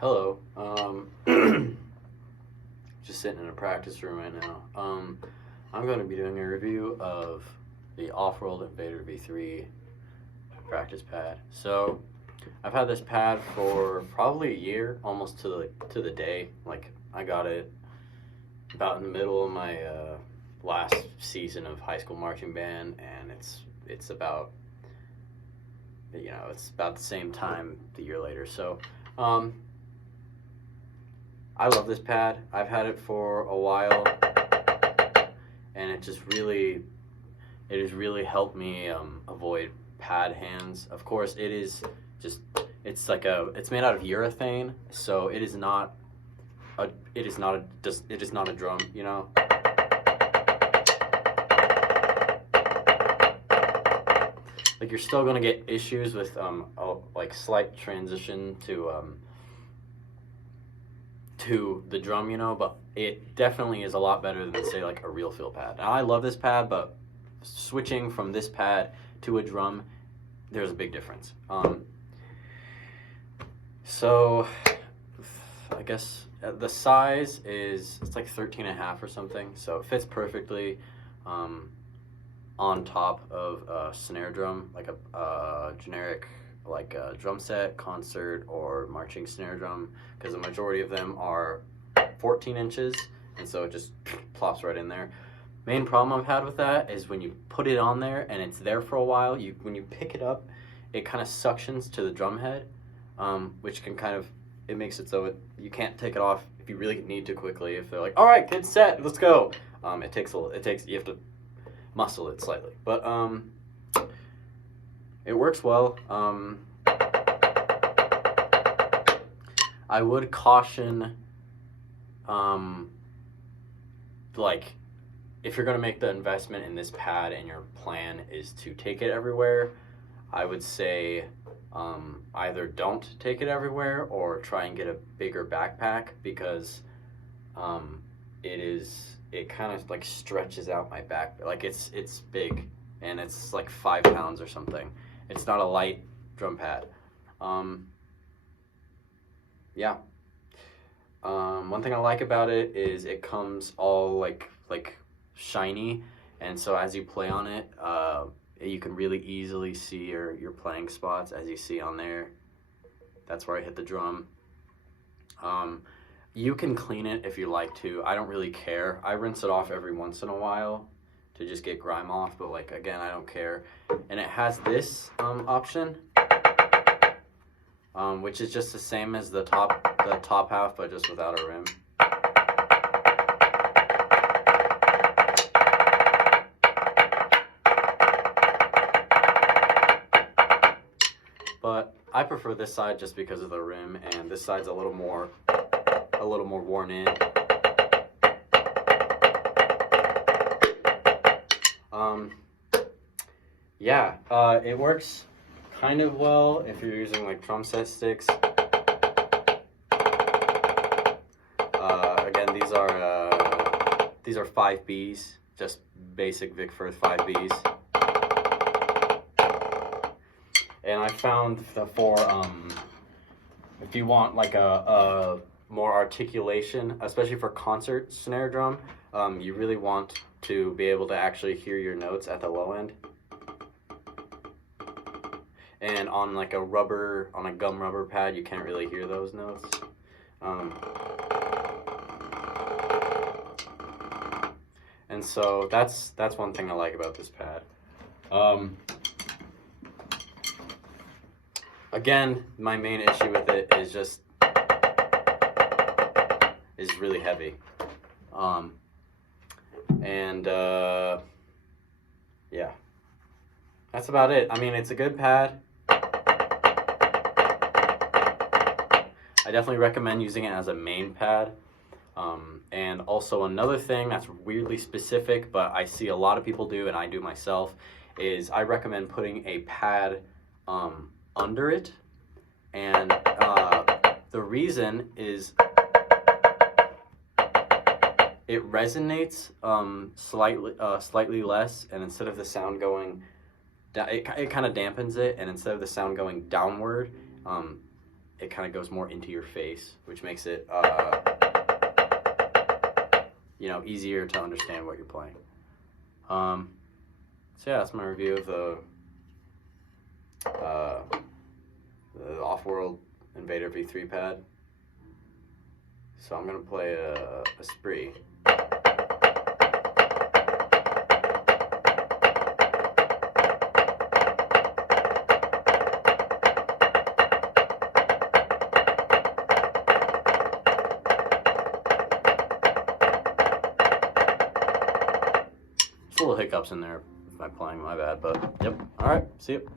Hello. Just sitting in a practice room right now. I'm going to be doing a review of the Offworld Invader V3 practice pad. So, I've had this pad for probably a year, almost to the day. Like, I got it about in the middle of my last season of high school marching band, and it's about it's about the same time the year later. So. I love this pad. I've had it for a while, and it has really helped me avoid pad hands. Of course, it's made out of urethane, so it is not a drum, you know. Like, you're still gonna get issues with like slight transition to the drum, you know, but it definitely is a lot better than, say, like a real feel pad. Now, I love this pad, but switching from this pad to a drum, there's a big difference. So I guess the size it's like 13.5 or something, so it fits perfectly on top of a snare drum, like a generic like a drum set, concert, or marching snare drum, because the majority of them are 14 inches, and so it just plops right in there. Main problem I've had with that is when you put it on there and it's there for a while, when you pick it up, it kind of suctions to the drum head, which can it makes it so you can't take it off if you really need to quickly. If they're like, all right, get set, let's go. You have to muscle it slightly, but it works well. I would caution, like, if you're going to make the investment in this pad and your plan is to take it everywhere, I would say either don't take it everywhere or try and get a bigger backpack, because it kind of like stretches out my back. Like, it's big, and it's like 5 pounds or something. It's not a light drum pad. Yeah. One thing I like about it is it comes all like shiny, and so as you play on it, you can really easily see your playing spots. As you see on there, that's where I hit the drum. You can clean it if you like to. I don't really care. I rinse it off every once in a while to just get grime off, but like, again, I don't care. And it has this option, which is just the same as the top half, but just without a rim. But I prefer this side just because of the rim, and this side's a little more worn in. Yeah, it works kind of well if you're using like drum set sticks. Again, these are 5Bs, just basic Vic Firth 5Bs. And I found if you want like a more articulation, especially for concert snare drum, you really want to be able to actually hear your notes at the low end. And on like a gum rubber pad, you can't really hear those notes. And so that's one thing I like about this pad. Again, my main issue with it is really heavy. Yeah, that's about it. I mean, it's a good pad. I definitely recommend using it as a main pad. And also another thing that's weirdly specific, but I see a lot of people do, and I do myself, is I recommend putting a pad under it. And the reason is it resonates slightly less, and instead of the sound going down, it kind of dampens it, and instead of the sound going downward, it kind of goes more into your face, which makes it, you know, easier to understand what you're playing. So yeah, that's my review of the Offworld Invader V3 pad. So I'm gonna play a spree. Little hiccups in there with my playing, my bad, but yep. All right, see you.